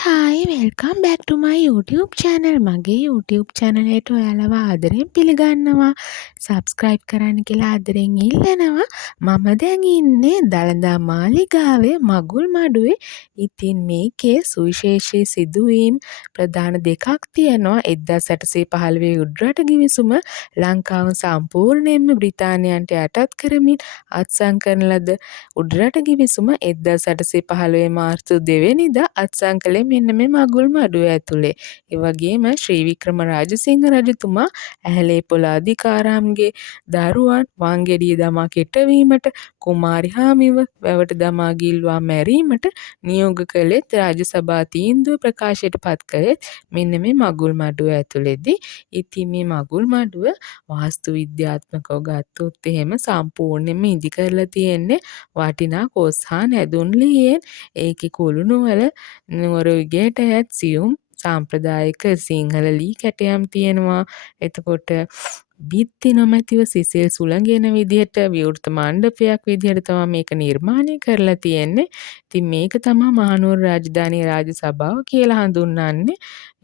Hi welcome back ටු මයි YouTube channel. මගේ YouTube channel එකට ඔයාලව ආදරෙන් පිළිගන්නවා. subscribe කරන්න කියලා ආදරෙන් ඉල්ලනවා. මම දැන් ඉන්නේ දළදා මාලිගාවේ මගුල් මඩුවේ. ඉතින් මේකේ සුවිශේෂී සිදුවීම් ප්‍රධාන දෙකක් තියෙනවා. 1815 උඩරට ගිවිසුම ලංකාව සම්පූර්ණයෙන්ම බ්‍රිතාන්‍යයන්ට යටත් කරමින් අත්සන් කරන ලද උඩරට ගිවිසුම 1815 මාර්තු 2 වෙනිදා අත්සන් කළේ මෙන්න මේ මගුල් මඩුව ඇතුලේ. ඒ වගේම ශ්‍රී වික්‍රම රාජසිංහ රජතුමා ඇහැලේ පොළ අධිකාරම්ගේ දරුවන් වංගෙඩිය දමා කෙටවීමට කුමාරි හාමිව වැවට දමා ගිල්වා මැරීමට නියෝග කළේත් රාජසභා තීන්දුව ප්‍රකාශයට පත් කළේත් මෙන්න මේ මගුල් මඩුව ඇතුලේදී. ඉතින් මේ මගුල් මඩුව වාස්තු විද්‍යාත්මකව ගත්තොත් එහෙම සම්පූර්ණයෙන්ම ඉදි කරලා තියෙන්නේ වටිනා කොස් හා නැදුන් ලීයෙන්. ඒකේ කුළුණු වල නුවර යුගයට සියුම් සාම්ප්‍රදායික සිංහල ලී කැටයම් තියෙනවා. එතකොට බිත්ති නොමැතිව සිසිල් සුළඟෙන විදිහට විවෘත මණ්ඩපයක් විදිහට තමයි මේක නිර්මාණය කරලා තියෙන්නේ. ඉතින් මේක තමයි මහනුවර රාජධානී රාජ සභාව කියලා හඳුන්වන්නේ.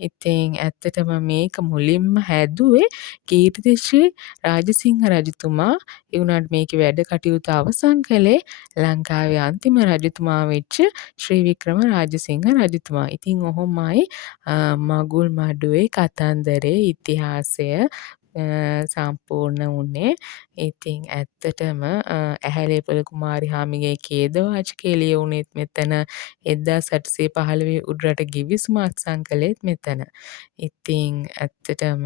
ඉතින් ඇත්තටම මේක මුලින්ම හැදුවේ කීර්තිශ්‍රී රාජසිංහ රජතුමා. ඒ වුණාට මේකේ වැඩ කටයුතු අවසන් කළේ ලංකාවේ අන්තිම රජතුමා වෙච්ච ශ්‍රී වික්‍රම රාජසිංහ රජතුමා. ඉතින් ඔහොමයි මගුල් මඩුවේ කතන්දරේ ඉතිහාසය සම්පූර්ණ වුණේ. ඉතින් ඇත්තටම ඇහැලේපොළ කුමාරි හාමිගේ ඛේදවාචකය ලියවුණේත් මෙතන 1815 උඩරට ගිවිසුම අත්සන් කළේත් මෙතන. ඉතින් ඇත්තටම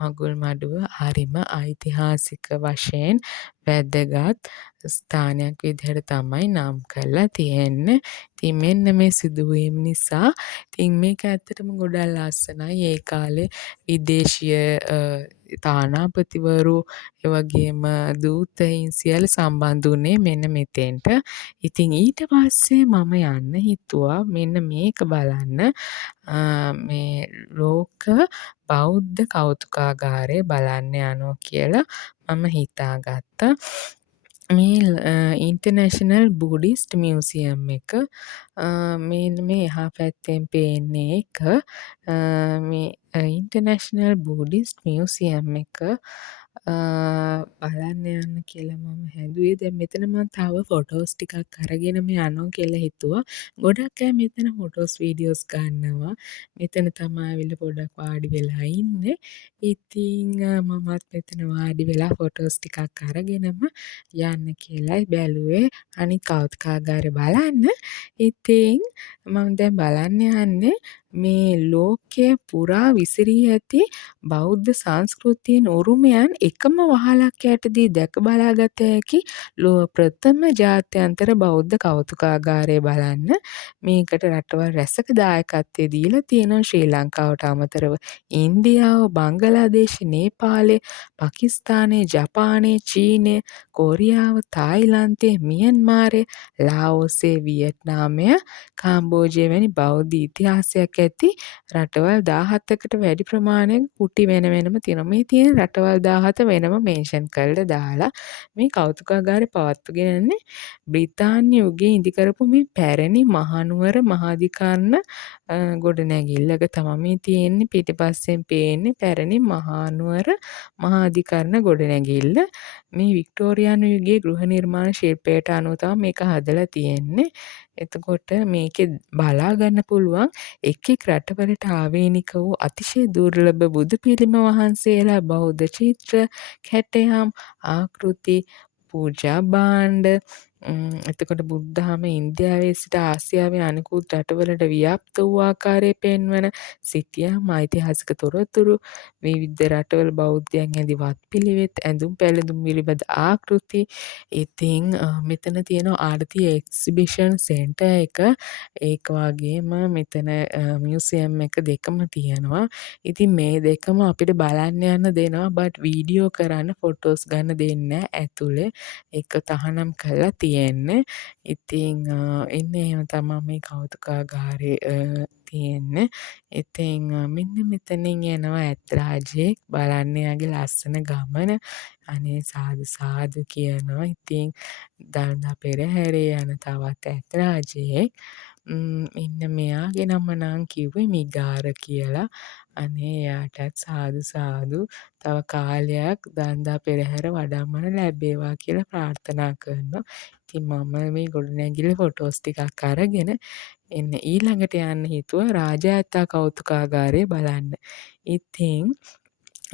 මගුල් මඩුව හරිම ඓතිහාසික වශයෙන් වැදගත් ස්ථානයක් විදිහට තමයි නම් කරලා තියෙන්නේ. ඉතින් මෙන්න මේ සිදුවීම් නිසා ඉතින් මේක ඇත්තටම ගොඩක් ලස්සනයි. ඒ කාලේ විදේශීය තානාපතිවරු ඒ වගේම දූතයින් සියල්ල සම්බන්ධ වුණේ මෙන්න මෙතෙන්ට. ඉතින් ඊට පස්සේ මම යන්න හිතුවා මෙන්න මේක බලන්න මේ ලෝක බෞද්ධ කෞතුකාගාරය බලන්න යනවා කියලා මම හිතාගත්තා. මේ ඉන්ටර්නැෂනල් බුඩිස්ට් මියුසියම් එක මේ එහා පැත්තෙන් පේන්නේ එක මේ ඉන්ටර්නැෂනල් බුඩිස්ට් මියුසියම් එක බලන්න යන්න කියලා මම හැදුවේ. දැන් මෙතන මම තව ෆොටෝස් ටිකක් අරගෙනම යනවා කියලා හිතුවා. ගොඩක් අය මෙතන ෆොටෝස් වීඩියෝස් ගන්නවා. මෙතන තමයි ඇවිල්ලා පොඩ්ඩක් වාඩි වෙලා ඉන්නේ. ඉතින් මමත් මෙතන වාඩි වෙලා ෆොටෝස් ටිකක් අරගෙනම යන්න කියලායි බැලුවේ අනිත් කෞතුකාගාරය බලන්න. ඉතින් මම දැන් බලන්න යන්නේ මේ ලෝකය පුරා විසිරී ඇති බෞද්ධ සංස්කෘතියෙන් උරුමයන් එකම වහලක් යටදී දැක බලාගත හැකි ලොව ප්‍රථම ජාත්‍යන්තර බෞද්ධ කෞතුකාගාරය බලන්න. මේකට රටවල් රැසක දායකත්වය දීලා තියෙනවා. ශ්‍රී ලංකාවට අමතරව ඉන්දියාව, බංගලාදේශ, නේපාලය, පාකිස්තානය, ජපානය, චීනය, කොරියාව, තායිලන්තය, මියන්මාරය, ලාओසේ, වියට්නාමය, කාම්බෝජය වැනි බෞද්ධ ඉතිහාසයක් ඇති රටවල් 17කට වැඩි ප්‍රමාණයක් කුටි වෙන වෙනම තියෙනවා. මේ තියෙන රටවල් 17 වෙනම මෙන්ෂන් කරලා දාලා මේ කෞතුකාගාරය පවත්වාගෙන යන්නේ බ්‍රිතාන්‍ය යුගයේ ඉදි කරපු මේ පැරණි මහනුවර මහාධිකරණ ගොඩනැගිල්ලක තමයි මේ තියෙන්නේ. පිටිපස්සෙන් පේන්නේ පැරණි මහනුවර මහාධිකරණ ගොඩනැගිල්ල. මේ වික්ටෝරියානු යුගයේ ගෘහ නිර්මාණ ශිල්පයට අනුව තමයි මේක හදලා තියෙන්නේ. එතකොට මේකේ බලා ගන්න පුළුවන් එක් එක් රටවලට ආවේනික වූ අතිශය දුර්ලභ බුදු පිළිම වහන්සේලා, බෞද්ධ චිත්‍ර, කැටයම්, ආකෘති, පූජා භාණ්ඩ එතකොට බුද්ධාගම ඉන්දියාවේ සිට ආසියාවේ අනෙකුත් රටවලට ව්‍යාප්ත වූ ආකාරය පෙන්වන සිතියම්, ඓතිහාසික තොරතුරු, විවිධ රටවල බෞද්ධයන් ඇඳි වත්පිළිවෙත්, ඇඳුම් පැළඳුම් පිළිබඳ ආකෘති. ඉතින් මෙතන තියෙනවා ආර්ති එක්සිබිෂන් සෙන්ටර් එක. ඒක වගේම මෙතන මියුසියම් එක දෙකම තියෙනවා. ඉතින් මේ දෙකම අපිට බලන්න යන්න දෙනවා. බට් වීඩියෝ කරන්න, ෆොටෝස් ගන්න දෙන්නේ නැහැ ඇතුලේ. ඒක තහනම් කරලා තියෙන්නේ. ඉතින් එන්න එහෙම තමයි මේ කෞතුකාගාරය තියෙන්නේ. ඉතින් මෙන්න මෙතනින් එනවා ඇත්රාජයෙක් බලන්න යාගේ ලස්සන ගමන. අනේ සාදු සාදු කියනවා. ඉතින් දළදා පෙරහැරේ යන තවත් ඇත්රාජයෙක් ඉන්න මෙයාගේ නම නම් කිව්වේ මිගාර කියලා. අනේ එයාටත් සාදු සාදු තව කාලයක් දන්දා පෙරහැර වඩම්මන ලැබේවා කියලා ප්‍රාර්ථනා කරනවා. ඉතින් මම මේ ගොඩනැගිල්ල ෆොටෝස් ටිකක් අරගෙන එන්න ඊළඟට යන්න හිතුවා රාජාඇත්තා කෞතුකාගාරය බලන්න. ඉතින්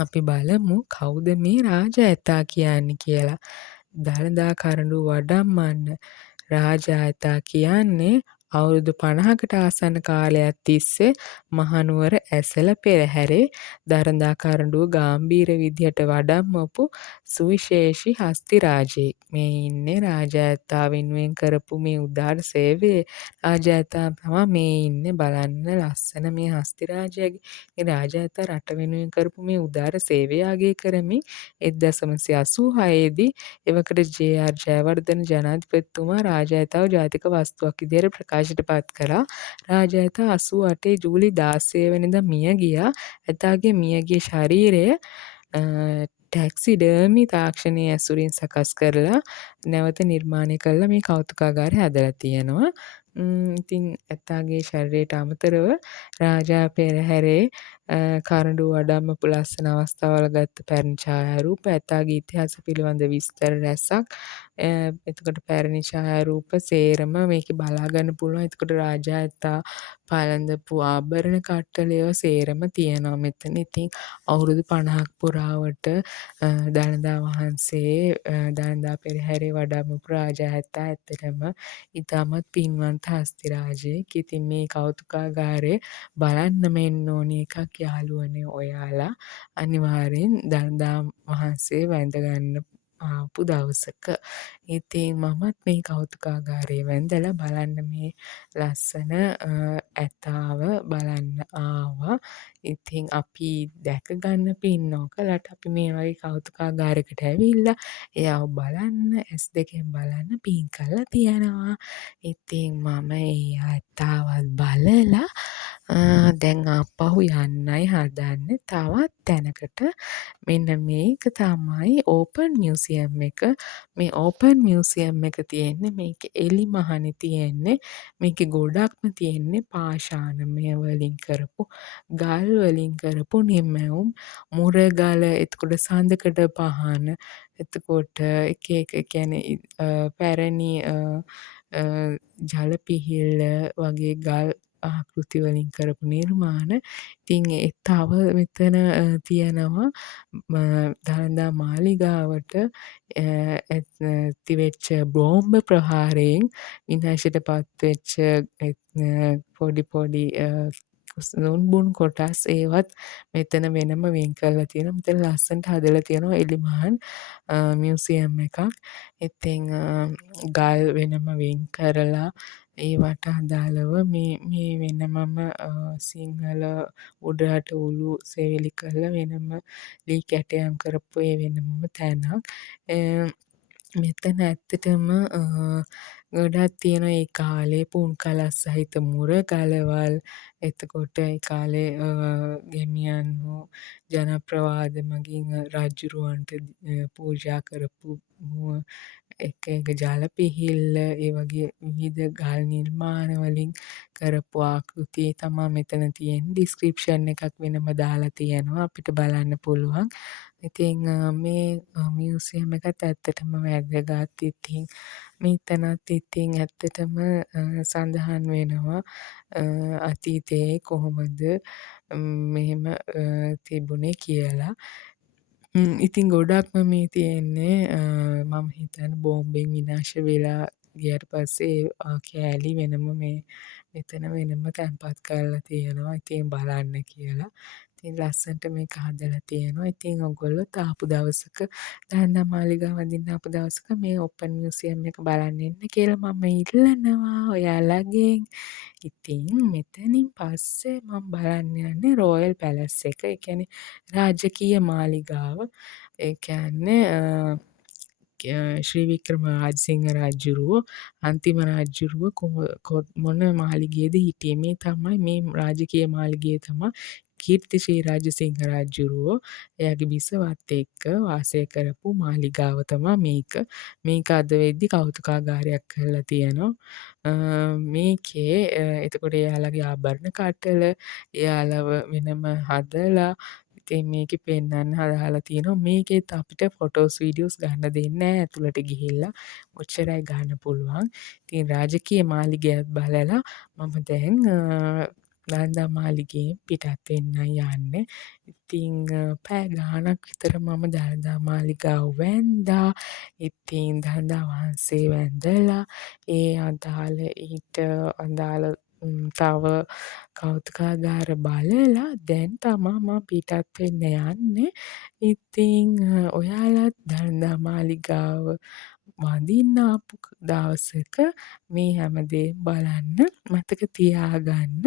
අපි බලමු කවුද මේ රාජාඇත්තා කියන්නේ කියලා. දළදා කරඬු වඩම්මන්න රාජාඇතා කියන්නේ අවුරුදු 50කට ආසන්න කාලයක් තිස්සේ මහනුවර ඇසළ පෙරහැරේ දළදා කරඬුව ගාම්භීර විදිහට වඩම්මපු සුවිශේෂී හස්ති රාජයෙක්. මේ ඉන්නේ රාජාඇත්තා වෙනුවෙන් කරපු මේ උදාර සේවය රාජාඇත්තා තමයි මේ ඉන්නේ බලන්න ලස්සන මේ හස්ති රාජයාගේ. මේ රාජාඇත්තා රට වෙනුවෙන් කරපු මේ උදාර සේවය අගය කරමින් 1986 දී එවකට ජේ.ආර්. ජයවර්ධන ජනාධිපතිතුමා රාජාඇතාව ජාතික වස්තුවක් විදිහට ප්‍රකාශයට පත් කළා. රාජාඇතා 88 ජූලි 16 වෙනිදා මිය ගියා. ඇතාගේ මියගිය ශරීරය ටැක්සිඩර්මි තාක්ෂණයේ ඇසුරින් සකස් කරලා නැවත නිර්මාණය කළා මේ කෞතුකාගාරය හදලා තියෙනවා. ඉතින් ඇතාගේ ශරීරයට අමතරව රාජා පෙරහැරේ කරඬුව වඩම්මපු ලස්සන අවස්ථාවල ගත්ත පැරණි ඡායාරූප ඇතාගේ ඉතිහාස පිළිබඳ විස්තර රැසක් එතකොට පැරණි ඡායාරූප සේරම මේකේ බලා ගන්න පුළුවන්. එතකොට රාජාඇත්තා පළඳපු ආභරණ කට්ටල ඒවා සේරම තියෙනවා මෙතන. ඉතින් අවුරුදු 50ක් පුරාවට දළදා වහන්සේ දළදා පෙරහැරේ වඩම්මපු රාජාඇත්තා ඇත්තටම ඉතාමත් පින්වන්ත හස්ති රාජයෙක්. ඉතින් මේ කෞතුකාගාරය බලන්නම එන්න ඕනි එකක් යාළුවනේ ඔයාලා. අනිවාර්යෙන් දළදා වහන්සේ වැඳගන්න ආපු දවසක. ඉතින් මමත් මේ කෞතුකාගාරය වැඳලා බලන්න මේ ලස්සන ඇතාව බලන්න ආවා. ඉතින් අපි දැක ගන්න පින් නොකලට අපි මේ වගේ කෞතුකාගාරයකට ඇවිල්ලා එයාව බලන්න S2 බලන්න පින් කරලා තියෙනවා. ඉතින් මම ඒ ඇතාවත් බලලා දැන් ආපහු යන්නයි හදන්නේ තවත් තැනකට. මෙන්න මේක තමයි ඕපන් මියුසියම් එක. මේ ඕපන් මියුසියම් එක තියෙන්නේ මේකේ එලිමහනේ තියෙන්නේ. මේකේ ගොඩක්ම තියෙන්නේ පාෂාණමය වලින් කරපු ගල් වලින් කරපු නිමැවුම් මුරගල එතකොට සඳකඩ පහන එතකොට එක එක කියන්නේ පැරණි ජල පිහිල්ල වගේ ගල් ආකෘති වලින් කරපු නිර්මාණ. ඉතින් තව මෙතන තියෙනවා දළදා මාලිගාවට තිවෙච්ච බෝම්බ ප්‍රහාරයෙන් විනාශයට පත්වෙච්ච පොඩි පොඩි නුන්බුන් කොටස් ඒවත් මෙතන වෙනම වෙන් කරලා තියෙනවා. මෙතන ලස්සනට හදලා තියෙනවා එලිමහන් මියුසියම් එකක්. ඉතින් ගල් වෙනම වෙන් කරලා ඒවට අදාළව මේ වෙනමම සිංහල උඩරට උළු සෙවිලි කරලා වෙනම ලී කැටයම් කරපු ඒ වෙනමම තැනක්. මෙතන ඇත්තටම ගොඩක් තියෙන ඒ කාලේ පුන්කලස් සහිත මුරගලවල් එතකොට ඒ කාලේ ගැමියන් හෝ ජනප්‍රවාද මගින් රජ්ජුරුවන්ට පූජා කරපු එක එක ජල පිහිල්ල ඒ වගේ විවිධ ගල් නිර්මාණ වලින් කරපු ආකෘති තමා මෙතන තියෙන්නේ. ඩිස්ක්‍රිප්ෂන් එකක් වෙනම දාලා තියෙනවා අපිට බලන්න පුළුවන්. ඉතින් මේ මියුසියම් එකත් ඇත්තටම වැදගත්. ඉතින් මෙතනත් ඉතින් ඇත්තටම සඳහන් වෙනවා අතීතයේ කොහොමද මෙහෙම තිබුණේ කියලා. ඉතින් ගොඩක්ම මේ තියෙන්නේ මම හිතන්නේ බෝම්බෙන් විනාශ වෙලා ගියාට පස්සේ කෑලි වෙනම මේ මෙතන වෙනම තැන්පත් කරලා තියෙනවා. ඉතින් බලන්න කියලා. ඉතින් ලස්සනට මේක හදලා තියෙනවා. ඉතින් ඔයගොල්ලොත් ආපු දවසක දළදා මාලිගාව වඳින්න ආපු දවසක මේ ඕපන් මියුසියම් එක බලන්න එන්න කියලා මම ඉල්ලනවා ඔයාලගෙන්. ඉතින් මෙතනින් පස්සේ මම බලන්න යන්නේ රෝයල් පැලස් එක. ඒ කියන්නේ රාජකීය මාලිගාව. ඒ කියන්නේ ශ්‍රී වික්‍රම රාජසිංහ රජ්ජුරුවෝ අන්තිම රජ්ජුරුව මොන මාලිගයේද හිටියේ මේ තමයි මේ රාජකීය මාලිගය තමයි. කීර්ති රාජසිංහ රජුරුවෝ එයාගේ බිසවත් එක්ක වාසය කරපු මාලිගාව තමා මේක. මේක අද වෙද්දි කෞතුකාගාරයක් කරලා තියෙනවා. මේකේ එතකොට එයාලගේ ආභරණ කට්ටල එයාලව වෙනම හදලා ඉතින් මේකේ පෙන්වන්න හදලා තියෙනවා. මේකෙත් අපිට ෆොටෝස් වීඩියෝස් ගන්න දෙන්නේ නැහැ ඇතුළට ගිහිල්ලා. ඔච්චරයි ගන්න පුළුවන්. ඉතින් රාජකීය මාලිගයත් බලලා මම දැන් දළදා මාලිගයෙන් පිටත් වෙන්නයි යන්නේ. ඉතින් පැය ගාණක් විතර මම දළදා මාලිගාව වැන්දා. ඉතින් දළදා වහන්සේ වැඳලා ඒ අදාළ ඊට අදාළ තව කෞතුකාගාර බලලා දැන් තමා මම පිටත් වෙන්න යන්නේ. ඉතින් ඔයාලත් දළදා මාලිගාව වඳින්න ආපු දවසක මේ හැමදේම බලන්න මතක තියාගන්න.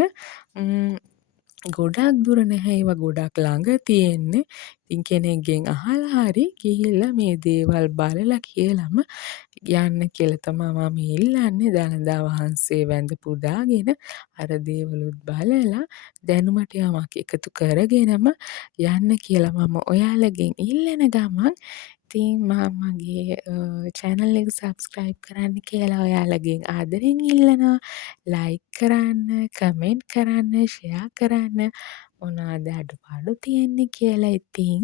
ගොඩක් දුර නැහැ ඒවා ගොඩක් ළඟ තියෙන්නේ. ඉතින් කෙනෙක්ගෙන් අහලා හරි ගිහිල්ලා මේ දේවල් බලලා කියලම යන්න කියලා තමා මම ඉල්ලන්නේ. දළදා වහන්සේ වැඳ පුදාගෙන අර දේවලුත් බලලා දැනුමට යමක් එකතු කරගෙනම යන්න කියලා මම ඔයාලගෙන් ඉල්ලන ගමන් ඉතින් මගේ channel එක subscribe කරන්න කියලා ඔයාලගෙන් ආදරෙන් ඉල්ලනවා. like කරන්න, comment කරන්න, share කරන්න මොනවද අඩුපාඩු තියෙන්නේ කියලා ඉතින්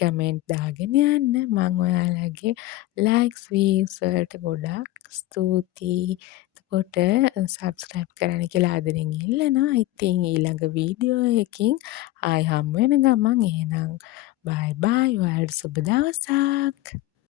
comment දාගෙන යන්න. මම ඔයාලගේ likes views වලට ගොඩක් ස්තුතියි. එතකොට subscribe කරන්න කියලා ආදරෙන් ඉල්ලනවා. ඉතින් ඊළඟ වීඩියෝ එකකින් ආයි හමු වෙන ගමන් එහෙනම් bye bye. ඔයාලට සුබ දවසක්.